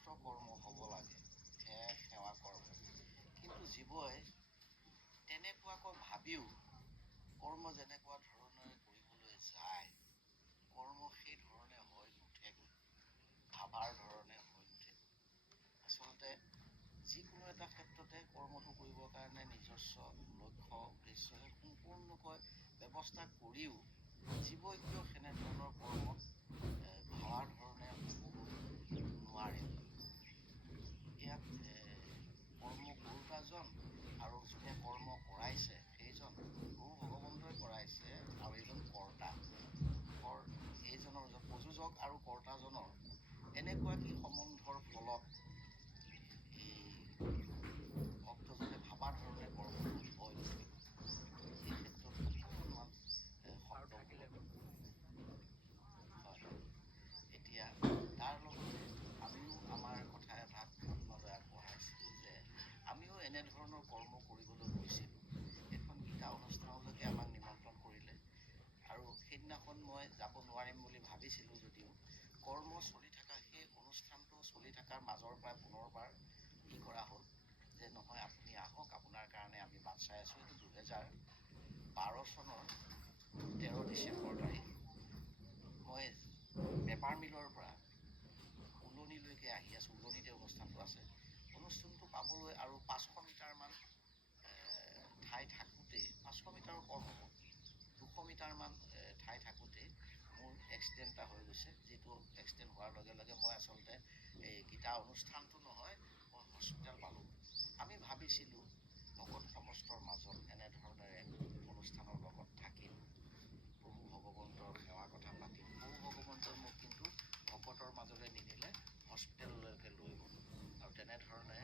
East কৰ্ম হ'ব লাগে, সেয়াই সেৱা কৰ্ম। কিন্তু জীৱই তেনেকুৱাকৈ ভাবিও কৰ্ম যেনেকুৱা ধৰণেৰে কৰিবলৈ যায়, কৰ্ম সেই ধৰণে হৈ নুঠেগৈ, ভাবাৰ ধৰণে হৈ নুঠেগৈ। আচলতে যিকোনো এটা ক্ষেত্ৰতে কৰ্মটো কৰিবৰ কাৰণে নিজস্ব লক্ষ্য উদ্দেশ্যৰে সম্পূৰ্ণকৈ ব্যৱস্থা কৰিও জীৱই কিয় সেনেধৰণৰ কৰ্মত ভাবাৰ ধৰণে হ'বলৈ নোৱাৰে। ইয়াত কৰ্ম কৰোঁতাজন আৰু যোনে কৰ্ম কৰাইছে সেইজন প্ৰভু ভগৱন্তই কৰাইছে, আৰু এইজন কৰ্তা। এইজনৰ প্ৰযোজক আৰু কৰ্তাজনৰ এনেকুৱা কি সম্বন্ধৰ ফলত এই ভক্তজনে ভাবা ধৰণে কৰ্মটো হৈ নুঠে। এই ক্ষেত্ৰত অকণমান শব্দ থাকিলে হয়। এতিয়া তাৰ লগতে আমিও আমাৰ কথা এভাগ আপোনালৈ আগবঢ়াইছিলোঁ যে আমিও এনেধৰণৰ কৰ্ম কৰিবলৈ গৈছিলোঁ। এখন গীতা অনুষ্ঠানলৈকে আমাক নিমন্ত্ৰণ কৰিলে, আৰু সেইদিনাখন মই যাব নোৱাৰিম বুলি ভাবিছিলোঁ যদিও কৰ্ম চলি থকা সেই অনুষ্ঠানটো চলি থকাৰ মাজৰ পৰাই পুনৰবাৰ কি কৰা হ'ল যে নহয়, আপুনি আহক, আপোনাৰ কাৰণে আমি বাট চাই আছোঁ। এইটো 2012 চনৰ 13 ডিচেম্বৰ তাৰিখ। মই পেপাৰ মিলৰ পৰা উলনিলৈকে আহি আছোঁ। উলনিতে অনুষ্ঠানটো আছে। অনুষ্ঠানটো পাবলৈ আৰু 500 মিটাৰমান ঠাই থাকোঁতেই, 500 মিটাৰৰ কম হ'ব, 200 মিটাৰমান ঠাই থাকোঁতেই মোৰ এক্সিডেণ্ট এটা হৈ গৈছে। যিটো এক্সিডেণ্ট হোৱাৰ লগে লগে মই আচলতে এই গীতা অনুষ্ঠানটো নহয়, মই হস্পিটেল পালোঁ। আমি ভাবিছিলোঁ ভকত সমষ্টৰ মাজত এনেধৰণেৰে অনুষ্ঠানৰ লগত থাকিম, প্ৰভু ভগৱন্তৰ সেৱাৰ কথা পাতিম। প্ৰভু ভগৱন্তই মোক কিন্তু ভকতৰ মাজলৈ নিনিলে, হস্পিটেললৈকে লৈ গ'ল। আৰু তেনেধৰণে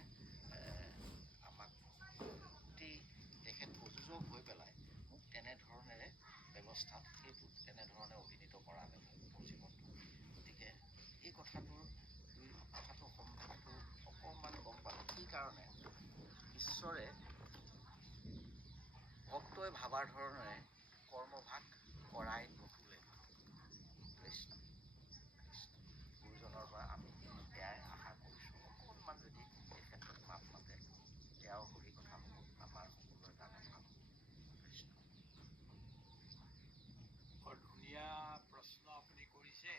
আমাক গোটেই তেখেত প্ৰযোজক হৈ পেলাই মোক তেনেধৰণেৰে ব্যৱস্থাত সেইটো তেনেধৰণে অভিনীত কৰালে মোৰ জীৱনটো। গতিকে এই কথাটো সম্ভাৱটো অকণমান গম পালোঁ। কি কাৰণে ঈশ্বৰে ভক্তই ভাবাৰ ধৰণেৰে কৰ্মভাগ কৰাই নুতোলে। কৃষ্ণ কৃষ্ণ। গুৰুজনৰ পৰা আমি এয়াই আশা কৰিছোঁ। অকণমান যদি এই ক্ষেত্ৰত মাত মাতে, এয়াও হৰি কথা হ'ব, আমাৰ সকলোৰে কাৰণে ভাল। কৃষ্ণ। বৰ ধুনীয়া প্ৰশ্ন আপুনি কৰিছে।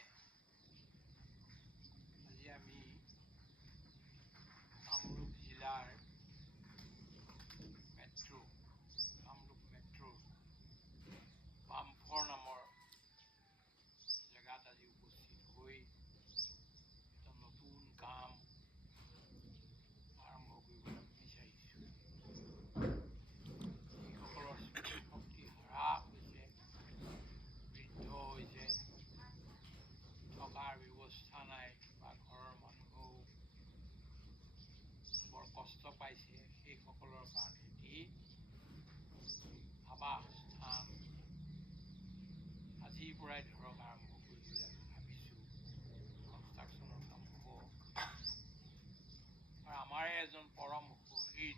আজি আমি কামৰূপ জিলাৰ কামৰূপ মেট্ৰ'ৰ বামফৰ নামৰ জেগাত আজি উপস্থিত হৈ এটা নতুন কাম আৰম্ভ কৰিবলৈ বিচাৰিছোঁ। যিসকলৰ স্মৃতিশক্তি হ্ৰাস হৈছে, বৃদ্ধ হৈছে, থকাৰ ব্যৱস্থা নাই, বা ঘৰৰ মানুহেও বৰ কষ্ট পাইছে, সেইসকলৰ কাৰণে এটি আৱাসস্থান আজিৰ পৰাই ধৰক আৰম্ভ কৰিবলৈ আমি ভাবিছোঁ। কনষ্ট্ৰাকশ্যনৰ কাম হ'ব। আৰু আমাৰে এজন পৰম শহীদ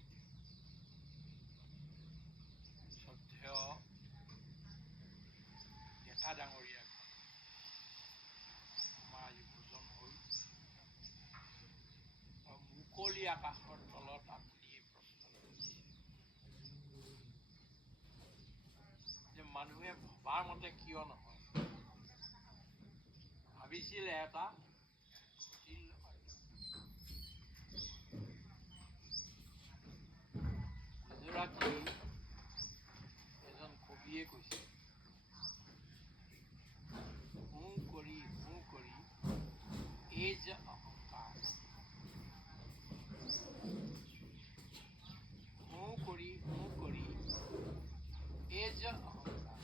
শ্ৰদ্ধেয় ডেকা ডাঙৰীয়া আমাৰ আজি ভোজন হ'ল। আৰু মুকলি আকাশৰ তলত আপুনি এই প্ৰশ্নটো সুধিছে যে মানুহে ভবাৰ মতে কিয় নহয়। ভাবিছিলে এটা, ঘটিল অন্য। গুজৰাটী এজন কবিয়ে কৈছে, হু কৰি এই যে অহংকাৰ, হু কৰি এই যে অহংকাৰ,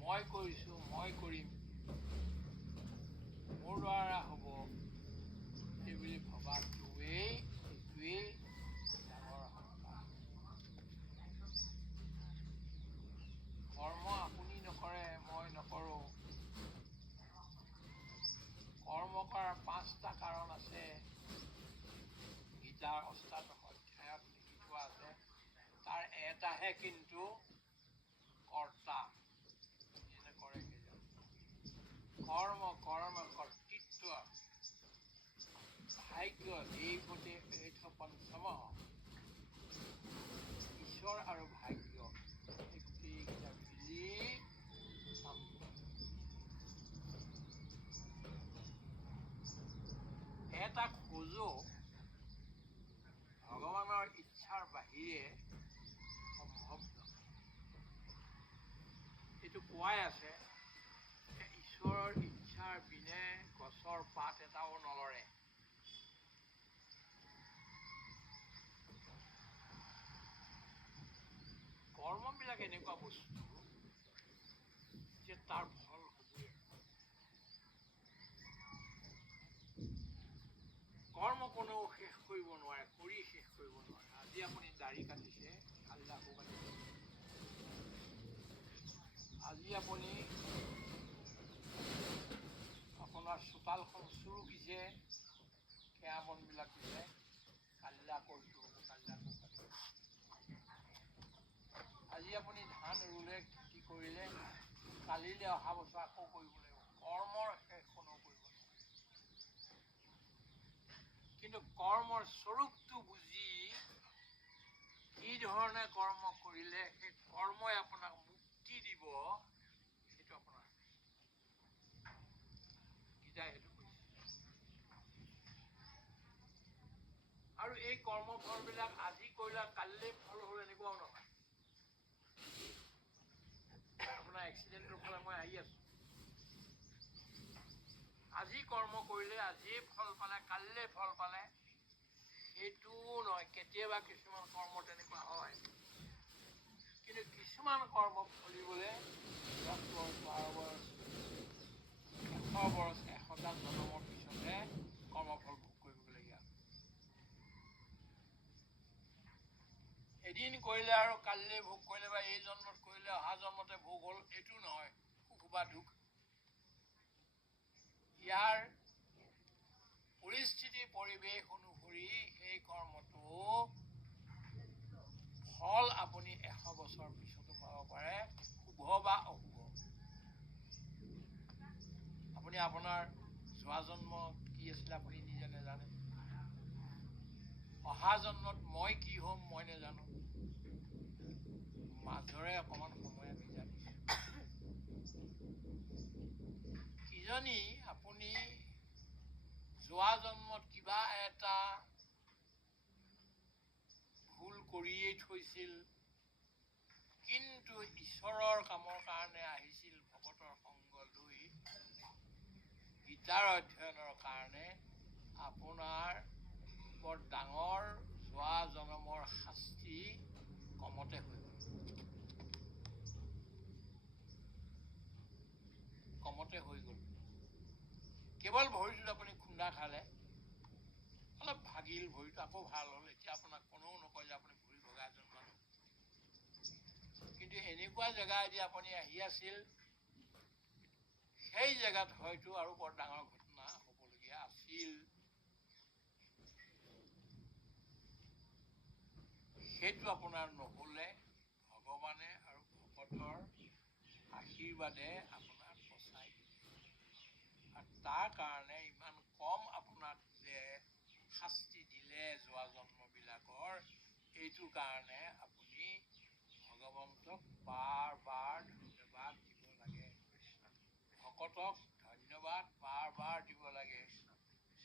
মই কৰিছোঁ, মই কৰিম, মোৰ দ্বাৰা হ'ব, সেইবুলি ভবাটোৱেই ডাঙৰ অহংকাৰ। কৰ্ম আপুনি নকৰে, মই নকৰোঁ। কৰ্ম কৰাৰ 5টা কাৰণ আছে। গীতাৰ 8দশ অধ্যায়ত লিখি থোৱা আছে। তাৰ এটাহে কিন্তু কৰ্তা, যিজনে কৰে সেইজন। কৰ্তৃত্ব দেৱদেৱ পঞ্চম ঈশ্বৰ আৰু ভাগ্য এইকেইটা মিলি এটা খোজো ভগৱানৰ ইচ্ছাৰ বাহিৰে সম্ভৱ নহয়। এইটো কোৱাই আছে যে ঈশ্বৰৰ ইচ্ছাৰ বিনে গছৰ পাত এটাও নলৰে। কৰ্মবিলাক এনেকুৱা বস্তু যে তাৰ ফল হ'বই। কৰ্ম কোনেও শেষ কৰিব নোৱাৰে, কৰি শেষ কৰিব নোৱাৰে। আজি আপুনি দাড়ি কাটিছে, কালি আকৌ কাটিব। আজি আপুনি আপোনাৰ চোতালখন চুৰুকিছে, খেয়া বনবিলাক দিছে, কালিলৈ আকৌ ইটো হ'ব, কালিলৈ আকৌ কাটিব। আজি আপুনি ধান ৰুলে, খেতি কৰিলে, কালিলৈ অহা বছৰ আকৌ কৰিব লাগিব। কৰ্মৰ শেষ কোনেও কৰিব নোৱাৰে। কিন্তু কৰ্মৰ স্বৰূপটো বুজি কি ধৰণে কৰ্ম কৰিলে সেই কৰ্মই আপোনাক মুক্তি দিব, সেইটো আপোনাৰ গীতাই সেইটো কৈছে। আৰু এই কৰ্মফলবিলাক আজি কৰিলে কালিলৈ ফল হ'ল এনেকুৱাও নহয়। আপোনাৰ এক্সিডেণ্টৰ ফালে মই আহি আছো। আজি কৰ্ম কৰিলে আজিয়ে ফল পালে, কালিলৈ ফল পালে, সেইটোও নহয়। কেতিয়াবা কিছুমান কৰ্ম তেনেকুৱা হয়, কিন্তু কিছুমান কৰ্ম ফলিবলৈ 10 বৰছ, 12 বৰছ, 100 বৰছ, 100টা জন্মৰ পিছতহে কৰ্মফল ভোগ কৰিবলগীয়া হয়। এদিন কৰিলে আৰু কালিলৈ ভোগ কৰিলে বা এই জন্মত কৰিলে অহা জন্মতে ভোগ হ'ল, এইটো নহয়। সুখ বা দুখ ইয়াৰ পৰিস্থিতি পৰিৱেশ অনুসৰি সেই কৰ্মটো ফল আপুনি 100 বছৰ পিছতো পাব পাৰে, শুভ বা অশুভ। আপুনি আপোনাৰ যোৱা জন্ম কি আছিলে আপুনি নিজে নেজানে। অহা জন্মত মই কি হ'ম মই নেজানো। মাজৰে অকণমান সময় আমি জানিছো। কিজনী আপুনি যোৱা জন্মত কিবা এটা ভুল কৰিয়েই থৈছিল, কিন্তু ঈশ্বৰৰ কামৰ কাৰণে আহিছিল ভকতৰ সংগ লৈ, গীতাৰ অধ্যয়নৰ কাৰণে আপোনাৰ বৰ ডাঙৰ যোৱা জন্মৰ শাস্তি কমতে হৈ গ'ল। কমতে হৈ গ'ল। কেৱল ভৰিটোত আপুনি খুন্দা খালে, অলপ ভাগিল, ভৰিটো আকৌ ভাল হ'ল। এতিয়া আপোনাক কোনেও নকয় যে আপুনি ভৰি ভগাই এজন মানুহ। কিন্তু এনেকুৱা জেগা এদি আপুনি আহি আছিল, সেই জেগাত হয়তো আৰু বৰ ডাঙৰ ঘটনা হ'বলগীয়া আছিল। সেইটো আপোনাৰ নহ'লে ভগৱানে আৰু ভকতৰ আশীৰ্বাদে আপোনাক বচাই দিলে। আৰু তাৰ কাৰণে ইমান কম আপোনাক যে শাস্তি দিলে যোৱা জন্মবিলাকৰ, এইটো কাৰণে আপুনি ভগৱন্তক বাৰ বাৰ ধন্যবাদ দিব লাগে। ভকতক ধন্যবাদ বাৰ বাৰ দিব লাগে।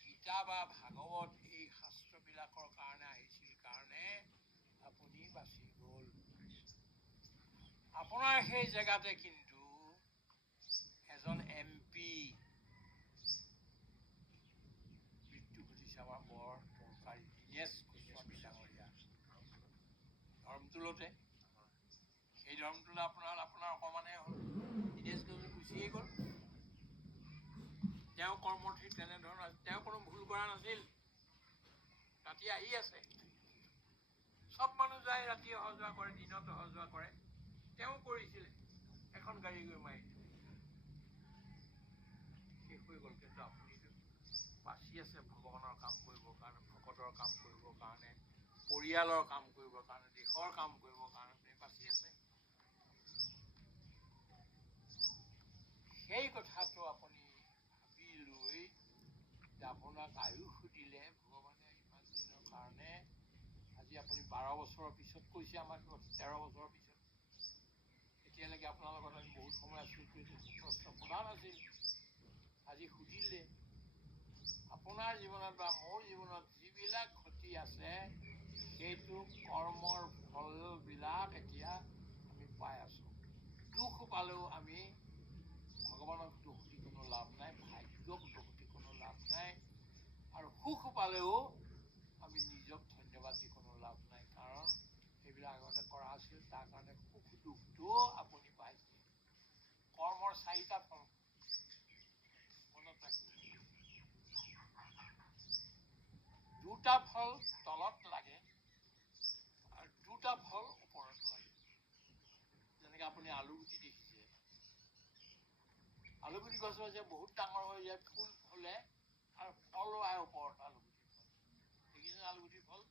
গীতা বা ভাগৱত এই শাস্ত্ৰবিলাকৰ কাৰণে আহিছিল কাৰণে আপুনি বাচি গ'ল। আপোনাৰ সেই জেগাতে কিন্তু এজন MP মৃত্যু ঘটিছে, আমাৰ বৰ দৰকাৰী দীনেশ গোস্বামী ডাঙৰীয়া। ধৰ্মটোলতে সেই ধৰ্মটোলে আপোনাৰ অকণমানহে হ'ল। দীনেশ গোস্বামী গুচিয়ে গ'ল। তেওঁ কৰ্মৰ ঠিক তেনেধৰণৰ আছিল। তেওঁ কোনো ভুল কৰা নাছিল। ৰাতি আহি আছে, চব মানুহ যায় ৰাতি অহা যোৱা কৰে, দিনত অহা যোৱা কৰে। তেওঁ কৰিছিলে, এখন গাড়ী গৈ মাৰি শেষ হৈ গ'ল। কিন্তু আপুনিতো বাচি আছে ভগৱানৰ কাম কৰিবৰ কাৰণে, ভকতৰ কাম কৰিবৰ কাৰণে, পৰিয়ালৰ কাম কৰিবৰ কাৰণে, দেশৰ কাম কৰিবৰ কাৰণে আপুনি বাচি আছে। সেই কথাটো আপুনি ভাবি লৈ যে আপোনাক আয়ুস দিলে ভগৱানে, কাৰণে আজি আপুনি 12 বছৰৰ পিছত কৈছে আমাক 13 বছৰৰ পিছত এতিয়ালৈকে আপোনাৰ লগত আমি বহুত সময় আছিলোঁ প্ৰশ্ন প্ৰধান আছিল আজি সুধিলে আপোনাৰ জীৱনত বা মোৰ জীৱনত যিবিলাক ক্ষতি আছে সেইটো কৰ্মৰ ফলবিলাক এতিয়া আমি পাই আছোঁ দুখ পালেও আমি ভগৱানক দুখ দি কোনো লাভ নাই ভাগ্যক দুখ দি কোনো লাভ নাই আৰু সুখ পালেও আমি নিজক ধন্যবাদ দি কোনো লাভ নাই কাৰণ সেইবিলাক আগতে কৰা আছিল তাৰ কাৰণে সুখ দুখটোও আপুনি পাইছে কৰ্মৰ 4টা ফল মনত ৰাখিব 2টা ফল তলত লাগে আৰু 2টা ফল ওপৰত লাগে যেনেকৈ আপুনি আলুগুটি দেখিছে আলুগুটি গছৰ যে বহুত ডাঙৰ হৈ যায় ফুল ফুলে আৰু ফল আহে ওপৰত আলুগুটিৰ ফল দেখিছেনে আলুগুটিৰ ফল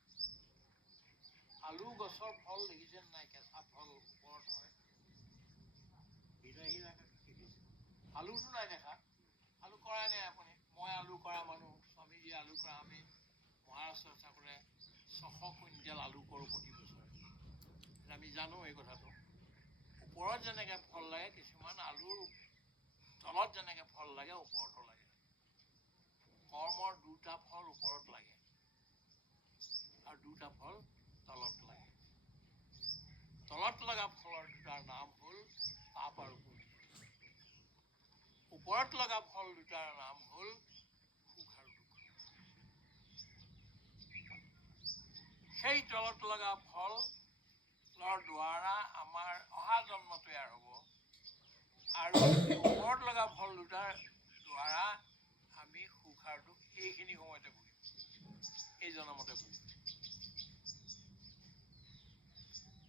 আলু গছৰ ফল দেখিছেনে নাই কেঁচা ফল ওপৰত হয় বিলাহী দেখিছে আলুটো নাই দেখা আলু কৰাই নাই আপুনি মই আলু কৰা মানুহ স্বামীজীয়ে আলু কৰা আমি মহাৰাষ্ট্ৰত থাকোঁতে 600 কুইণ্টেল আলু কৰোঁ প্ৰতি বছৰে আমি জানো এই কথাটো ওপৰত যেনেকৈ ফল লাগে কিছুমান আলু তলত যেনেকৈ ফল লাগে ওপৰতো লাগে কৰ্মৰ 2টা ফল ওপৰত লাগে আৰু 2টা ফল তলত লাগে তলত লগা ফলৰ 2টাৰ নাম হ'ল পাপ আৰু পুণ্য ওপৰত লগা ফল 2টাৰ নাম হ'ল সুখ আৰু দুখ সেই তলত লগা ফলৰ দ্বাৰা আমাৰ অহা জন্ম তৈয়াৰ হ'ব আৰু ওপৰত লগা ফল 2টাৰ দ্বাৰা আমি সুখ আৰু দুখ এইখিনি সময়তে ভুগিম এই জন্মতে ভুগিম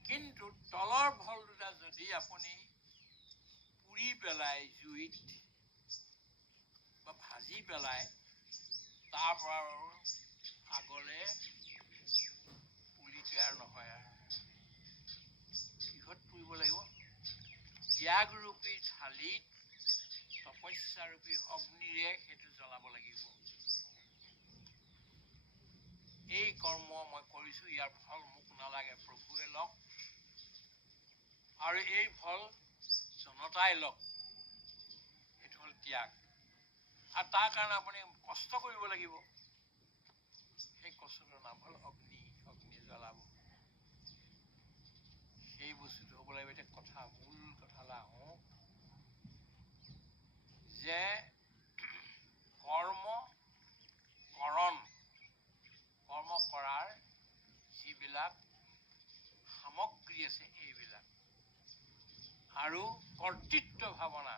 কিন্তু তলৰ ফল 2টা যদি আপুনি পুৰি পেলাই জুইত বা ভাজি পেলাই তাৰ পৰা আগলৈ পুলি তৈয়াৰ নহয় আৰু কিহত পুৰিব লাগিব ত্যাগৰূপী থালিত তপস্যাৰূপী অগ্নিৰে সেইটো জ্বলাব লাগিব এই কৰ্ম মই কৰিছোঁ ইয়াৰ ফল মোক নালাগে প্ৰভুৱে লওক আৰু এই ফল জনতাই লওক এইটো হ'ল ত্যাগ আৰু তাৰ কাৰণে আপুনি কষ্ট কৰিব লাগিব সেই কষ্টটোৰ নাম হ'ল অগ্নি জ্বলাব সেই বস্তুটো হ'ব লাগিব এতিয়া মূল কথালৈ আহোঁ যে কৰ্ম কৰাৰ যিবিলাক সামগ্ৰী আছে এইবিলাক আৰু কৰ্তৃত্ব ভাৱনা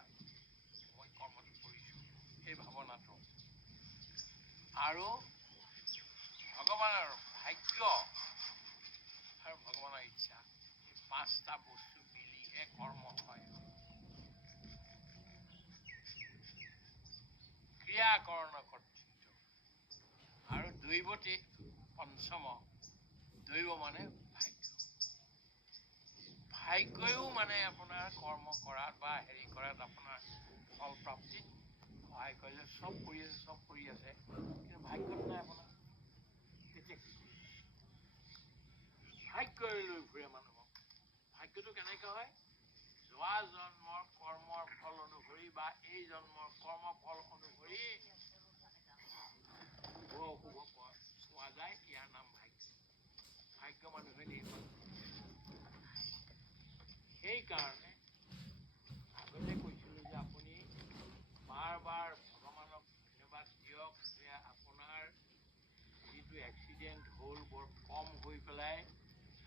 মই কৰ্মটো কৰিছোঁ এই ভাৱনাটো আৰু ভগৱানৰ ভাগ্য আৰু ভগৱানৰ ইচ্ছা এই 5টা বস্তু মিলিহে কৰ্ম হয় ক্ৰিয়াকৰণ কৰ্তৃত্ব আৰু দৈৱতে পঞ্চম দৈৱ মানে ভাগ্যও মানে আপোনাৰ কৰ্ম কৰাত বা হেৰি কৰাত আপোনাৰ ফল প্ৰাপ্তিত সহায় কৰিলে চব কৰি আছে কিন্তু ভাগ্যত নাই আপোনাৰ তেতিয়া কি ভাগ্যই লৈ ঘূৰে মানুহক ভাগ্যটো কেনেকৈ হয় যোৱা জন্মৰ কৰ্মৰ ফল অনুসৰি বা এই জন্মৰ কৰ্মৰ ফল অনুসৰি শুভ অশুভ পোৱা যায় ইয়াৰ নাম ভাগ্য মানুহে নিৰ্মাণ সেইকাৰণে আগতে কৈছিলোঁ যে আপুনি বাৰ ভগৱানক ধন্যবাদ দিয়ক যে আপোনাৰ যিটো এক্সিডেণ্ট হ'ল বৰ কম হৈ পেলাই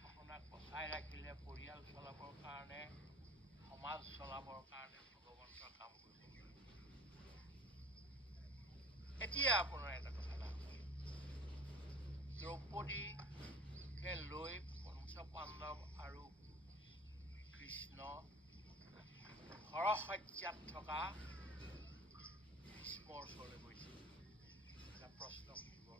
আপোনাক বচাই ৰাখিলে পৰিয়াল চলাবৰ কাৰণে সমাজ চলাবৰ কাৰণে ভগৱন্তৰ কাম কৰিব এতিয়া আপোনাৰ এটা কথা দ্ৰৌপদীকে লৈ পঞ্চপাণ্ডৱ আৰু কৃষ্ণ হৰসজ্জাত থকা ভীষ্মৰ ওচৰলৈ গৈছিল এটা প্ৰশ্ন সুধিবৰ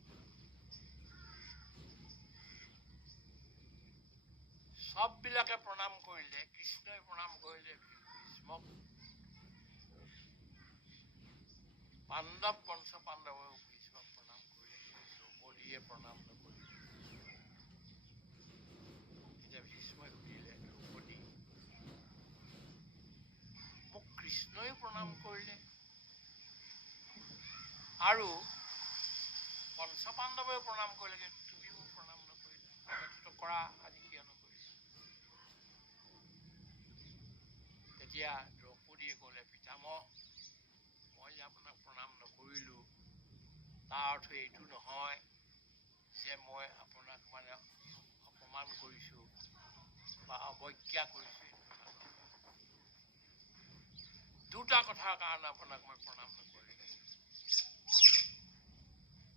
সববিলাকে প্ৰণাম কৰিলে কৃষ্ণই প্ৰণাম কৰিলে ভীষ্মক পঞ্চপাণ্ডৱেও ভীষ্মক প্ৰণাম কৰিলে দ্ৰৌপদীয়ে প্ৰণাম নকৰিলে ভীষ্মই সুধিলে, দ্ৰৌপদী মোক কৃষ্ণই প্ৰণাম কৰিলে আৰু পঞ্চপাণ্ডৱে প্ৰণাম কৰিলে, তুমি মোক প্ৰণাম নকৰিলা, আগতেতো কৰা, আজি কিয় নকৰিলা? তেতিয়া দ্ৰৌপদীয়ে ক'লে, পিতামহ মই যে আপোনাক প্ৰণাম নকৰিলোঁ তাৰ অৰ্থ এইটো নহয় যে মই আপোনাক মানে অপমান কৰিছোঁ বা অৱজ্ঞা কৰিছোঁ। দুটা কথাৰ কাৰণে আপোনাক মই প্ৰণাম নকৰিলোঁ।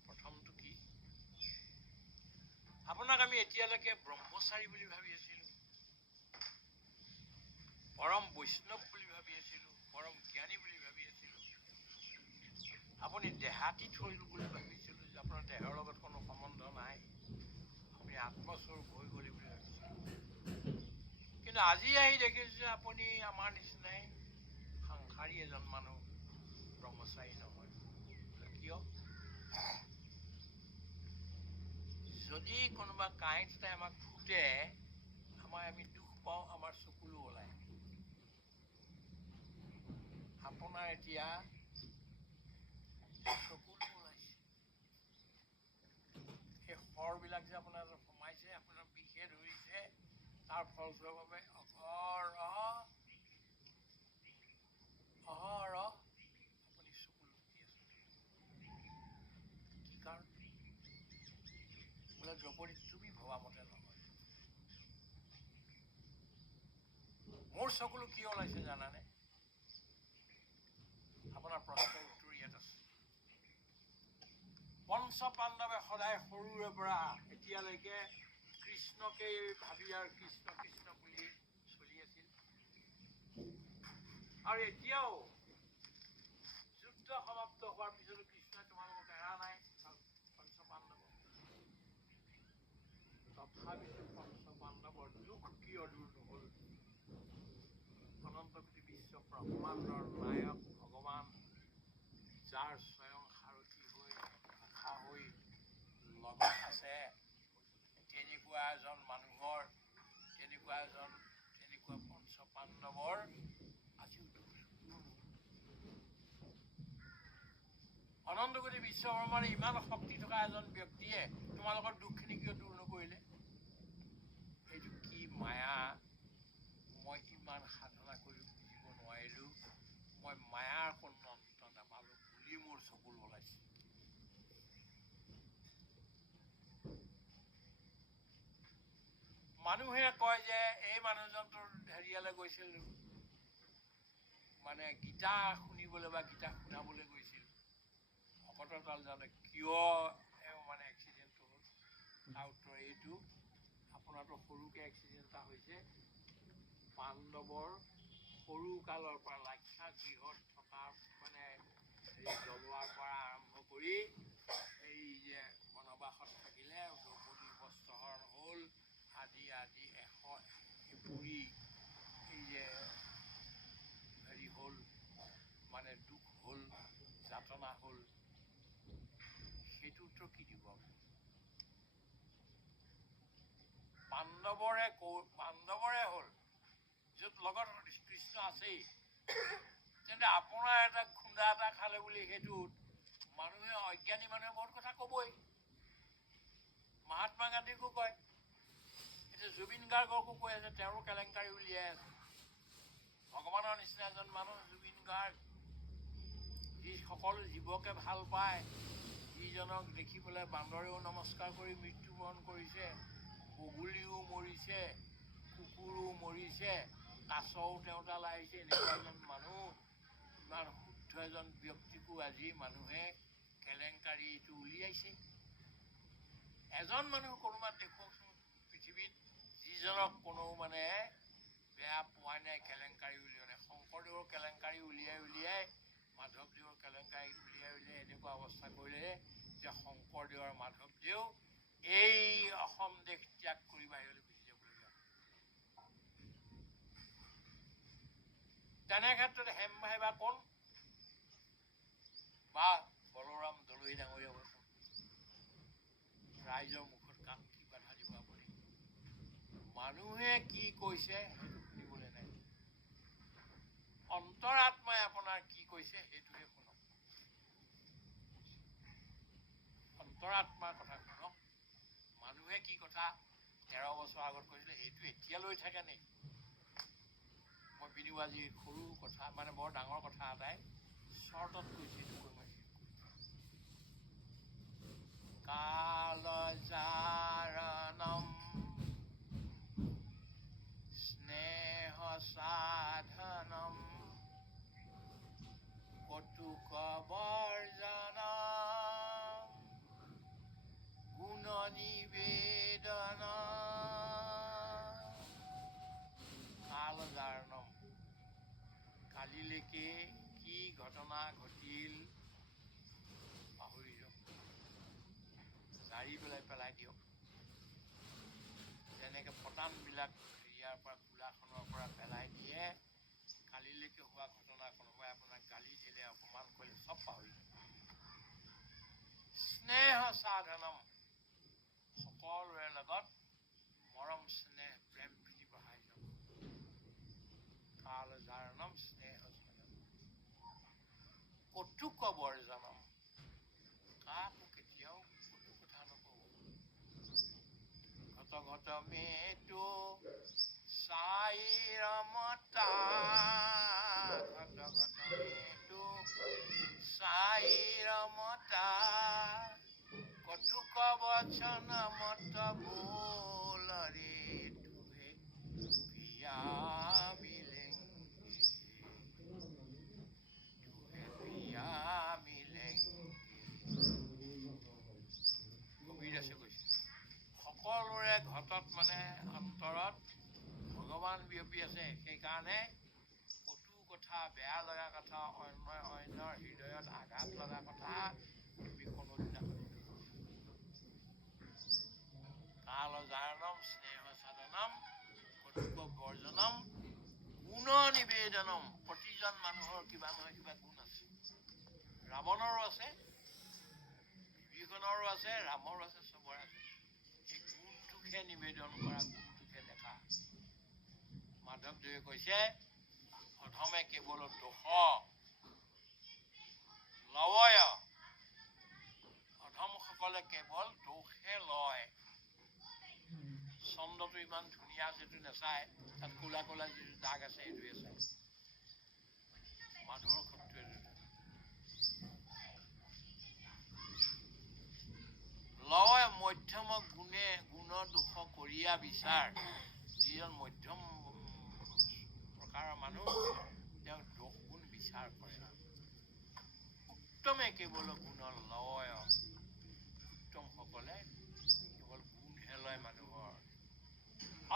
প্ৰথমটো কি, আপোনাক আমি এতিয়ালৈকে ব্ৰহ্মচাৰী বুলি ভাবি আছিলোঁ, পৰম বৈষ্ণৱ বুলি ভাবি আছিলোঁ, পৰম জ্ঞানী বুলি ভাবি আছিলোঁ। আপুনি দেহাতীত হ'ল বুলি ভাবিছিলোঁ, যে আপোনাৰ দেহৰ লগত কোনো সম্বন্ধ নাই, আপুনি আত্মস্বৰূপ হৈ গ'লি বুলি ভাবিছিলোঁ। কিন্তু আজি আহি দেখিছোঁ যে আপুনি আমাৰ নিচিনাই সাংসাৰী এজন মানুহ, ব্ৰহ্মচাৰী নহয়। কিয়? যদি কোনোবা কাঁইট এটাই আমাক ফুটে, আমি দুখ পাওঁ, আমাৰ চকুলো ওলায়। আপোনাৰ এতিয়া চকুলো ওলাইছে। সেই শৰবিলাক যে আপোনাৰ সোমাইছে, আপোনাৰ বিষে ধৰিছে, তাৰ ফলস্বৰূপে অহৰহ আপুনি চকুলো ফুটি আছে। কি কাৰণ? বোলে দ্ৰৌপদী তুমি ভবা মতে নহয়। মোৰ চকুলো কিয় ওলাইছে জানানে? আপোনাৰ প্ৰশ্নৰ উত্তৰ ইয়াত আছে। পঞ্চপাণ্ডৱে সদায় সৰুৰে পৰা এতিয়ালৈকে কৃষ্ণকেই ভাবি আৰু কৃষ্ণ কৃষ্ণ বুলি চলি আছিল। আৰু এতিয়াও যুদ্ধ সমাপ্ত হোৱাৰ পিছতো কৃষ্ণই তোমালোকক এৰা নাই, পঞ্চপাণ্ডৱ। তথাপিতো পঞ্চপাণ্ডৱৰ দুখ কিয় দূৰ নহ'ল? অনন্ত কোটি বিশ্ব ব্ৰহ্মাণ্ডৰ নায়ক ভগৱান, যাৰ স্বয়ং সাৰথি হৈ মুখা হৈ লগত আছে, তেনেকুৱা এজন মানুহৰ, তেনেকুৱা পঞ্চপাণ্ডৱৰ আজিও দুখ দূৰ নহ'ল। অনন্ত কোটি বিশ্ব ব্ৰহ্মাণ্ডে ইমান শক্তি থকা এজন ব্যক্তিয়ে তোমালোকৰ দুখখিনি কিয় দূৰ নকৰিলে? এইটো কি মায়া, মই ইমান সাধনা কৰি বুজিব নোৱাৰিলোঁ, মই মায়াৰ কোনো অন্ত নাপালোঁ বুলি মোৰ চকুলো ওলাইছে। মানুহে কয় যে এই মানুহজনটোৰ হেৰিয়ালৈ গৈছিল, মানে গীতা শুনিবলৈ বা গীতা শুনাবলৈ গৈছিল, ভকতৰ তাল যাওঁতে কিয় মানে এক্সিডেণ্টটো হ'ল? তাৰ উত্তৰ এইটো, আপোনাৰতো সৰুকৈ এক্সিডেণ্ট এটা হৈছে, পাণ্ডৱৰ সৰু কালৰ পৰা লাক্ষাগৃহত থকা মানে জ্বলোৱাৰ পৰা আৰম্ভ কৰি এই যে বনবাসত থাকিলে, দ্ৰৌপদীৰ বস্ত্ৰহৰণ হ'ল, আদি আদি পুৰি এই যে হেৰি হ'ল, মানে দুখ হ'ল, যাতনা হ'ল, সেইটো উত্তৰ কি দিব? পাণ্ডৱৰে হ'ল, য'ত লগত কৃষ্ণ আছেই। তেন্তে আপোনাৰ এটা খুন্দা এটা খালে বুলি সেইটোত মানুহে, অজ্ঞানী মানুহে বহুত কথা ক'বই। মহাত্মা গান্ধীকো কয়, এতিয়া জুবিন গাৰ্গকো কৈ আছে, তেওঁৰো কেলেংকাৰী উলিয়াই আছে। ভগৱানৰ নিচিনা এজন মানুহ জুবিন গাৰ্গ, যি সকলো জীৱকে ভাল পায়, যিজনক দেখি পেলাই বান্দৰেও নমস্কাৰ কৰি মৃত্যুবৰণ কৰিছে, বগলীও মৰিছে, কুকুৰো মৰিছে, কাছও তেওঁ তালৈ আহিছে, এনেকুৱা এজন মানুহ, ইমান শুদ্ধ এজন ব্যক্তিকো আজি মানুহে কেলেংকাৰীটো উলিয়াইছে। এজন মানুহ কোনোবাত দেখুৱাওকচোন পৃথিৱীত, যিজনক কোনো মানে বেয়া পোৱা নাই কেলেংকাৰী উলিয়াই। শংকৰদেৱৰ কেলেংকাৰী উলিয়াই মাধৱদেৱৰ কেলেংকাৰী উলিয়াই এনেকুৱা অৱস্থা কৰিলে যে শংকৰদেৱ আৰু মাধৱদেৱ এই অসম দেশ ত্যাগ কৰি বাহিৰলৈ গুচি যাবলগীয়া। তেনে ক্ষেত্ৰত হেমভাই বা কোন, বা বলোৰাম দলৈ ডাঙৰীয়া ৰাইজৰ মুখত কাম কি বাধা দিব আপুনি? মানুহে কি কৈছে সেইটো শুনিবলৈ নাই, অন্তৰাত্মাই আপোনাৰ কি কৈছে সেইটোহে শুনক। অন্তৰাত্মাৰ কথা শুনক। মানুহে কি কথা 13 বছৰ আগত কৈছিলে সেইটো এতিয়া লৈ থাকে নেকি? মই বিনিউ আজি সৰু কথা মানে বৰ ডাঙৰ কথা এটাই চৰ্টত কৈছে, সেইটো কৈ মই কালজাৰণম স্নেহ সাধনম কটুক বৰ্জনম গুণ নিবেদন। কালজাৰণম, কালিলৈকে কি ঘটনা ঘটিল পাহৰি যাওক, জাৰি পেলাই দিয়ক। যেনেকে পতানবিলাক ইয়াৰ পৰা কোলাখনৰ পৰা পেলাই দিয়ে, কালিলৈকে হোৱা ঘটনা কোনোবাই আপোনাক গালি দিলে অপমান কৰিলে চব পাহৰি যাব। স্নেহ সাধনম, সকলোৰে লগত মৰম স্নেহ প্ৰেম প্ৰীতি বঢ়াই যাওক। কালজাৰণম স্নেহ সাধনম কটুক বৰ্জনম, কাকো কেতিয়াও কটু কথা নকব। ঘট ঘট মেটো চাই ৰমতা, ঘট ঘট মেটো চাই ৰমতা, কটুক বচন মত বোলৰে তুহে পিয়া মিলেঙ্গে, তুহে পিয়া মিলেঙ্গে। কবিদাসে কৈছে সকলোৰে ঘটত মানে অন্তৰত ভগৱান বিয়পি আছে, সেইকাৰণে কটু কথা, বেয়া লগা কথা, অন্যৰ হৃদয়ত আঘাত লগা কথা তুমি কোনোদিনা কালজাৰণম স্নেহ সাধনম কটুক বৰ্জনম গুণ নিবেদনম। প্ৰতিজন মানুহৰ কিবা নহয় কিবা গুণ আছে। ৰাৱণৰো আছে, বিভীষণৰো আছে, ৰামৰো আছে, চবৰে আছে। এই গুণটোকহে নিবেদন কৰা, গুণটোকহে দেখা। মাধৱদেৱে কৈছে অধমে কেৱল দোষ লয়, অধমসকলে কেৱল দোষহে লয়। ছন্দটো ইমান ধুনীয়া আছে, সেইটো নাচায়, তাত ক'লা ক'লা যিটো দাগ আছে সেইটোৱে চায়। মানুহৰ শত্ৰুৱে লয় মধ্যম গুণে গুণ দোষ কৰিয়া বিচাৰ। যিজন মধ্যম প্ৰকাৰৰ মানুহ তেওঁ দোষ গুণ বিচাৰ কৰে। উত্তমে কেৱল গুণ লয়, উত্তমসকলে কেৱল গুণহে লয় মানুহৰ।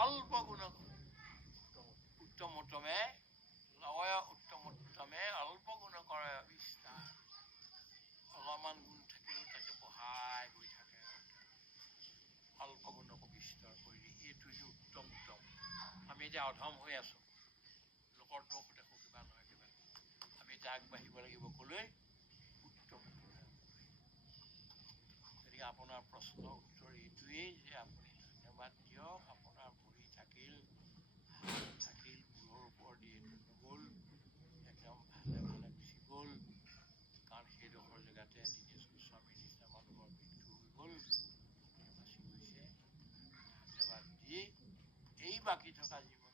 অল্প গুণ উত্তমোত্তমে লয়, উত্তমোত্তমে অল্প গুণ কৰে বিস্তাৰ। অলপমান গুণ থাকিলেও তাকে বঢ়াই গৈ থাকে, অল্প গুণকো বিস্তাৰ কৰি দিয়ে। এইটো যে উত্তম উত্তম। আমি এতিয়া অধম হৈ আছো, লোকৰ দোষ দেখো কিবা নহয় কিবা। আমি এতিয়া আগবাঢ়িব লাগিব কলৈ? উত্তম। গতিকে আপোনাৰ প্ৰশ্নৰ উত্তৰ এইটোৱেই যে আপুনি ধন্যবাদ দিয়ক, আপোনাৰ ভৰি থাকিল, হাত থাকিল, মূৰৰ ওপৰত দি এইটো নগ'ল, একদম ভালে ভালে গুচি গ'ল। কাৰণ সেইডোখৰ জেগাতে দীনেশ গোস্বামীৰ নিচিনা মানুহৰ মৃত্যু হৈ গ'ল, বাচি গৈছে। ধন্যবাদ দি এই বাকী থকা জীৱন